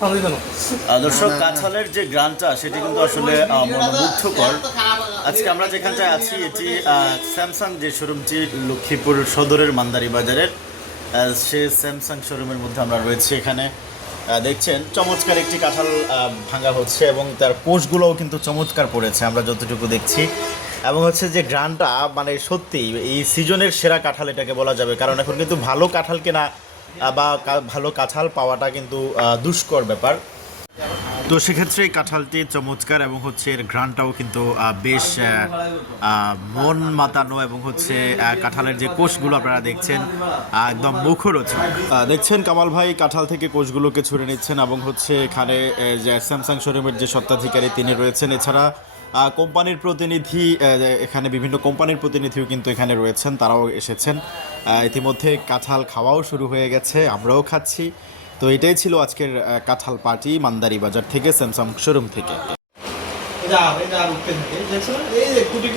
দর্শক, কাঁঠালের যে গ্রানটা, সেটি কিন্তু আসলে মনোমুগ্ধকর। আজকে আমরা যেখানটায় আছি, এটি স্যামসাং যে শোরুমটি লক্ষ্মীপুর সদরের মান্দারি বাজারের সে স্যামসাং শোরুমের মধ্যে আমরা রয়েছি এখানে। দেখছেন, চমৎকার একটি কাঁঠাল ভাঙা হচ্ছে এবং তার কোষগুলোও কিন্তু চমৎকার পড়েছে, আমরা যতটুকু দেখছি। এবং হচ্ছে যে গ্রানটা মানে সত্যি এই সিজনের সেরা কাঁঠাল এটাকে বলা যাবে, কারণ এখন কিন্তু ভালো কাঁঠাল কেনা বা ভালো কাঁঠাল পাওয়াটা কিন্তু দুষ্কর ব্যাপার। তো সেক্ষেত্রে এই কাঁঠালটি চমৎকার এবং হচ্ছে এর ঘ্রাণটাও কিন্তু বেশ মন মাতানো এবং হচ্ছে কাঁঠালের যে কোষগুলো আপনারা দেখছেন একদম মুখরোচক। দেখছেন কামাল ভাই কাঁঠাল থেকে কোষগুলোকে ছুড়ে নিচ্ছেন এবং হচ্ছে এখানে যে স্যামসাং শোরুমের যে সত্ত্বাধিকারী তিনি রয়েছেন। এছাড়া কোম্পানির প্রতিনিধি এখানে বিভিন্ন কোম্পানির প্রতিনিধিও কিন্তু এখানে রয়েছেন, তারাও এসেছেন। ইতিমধ্যে কাঁঠাল খাওয়াও শুরু হয়ে গেছে, আমরাও খাচ্ছি। তো এটাই ছিল আজকের কাঁঠাল পার্টি মান্দারি বাজার থেকে, স্যামসাং শোরুম থেকে। এই কুটি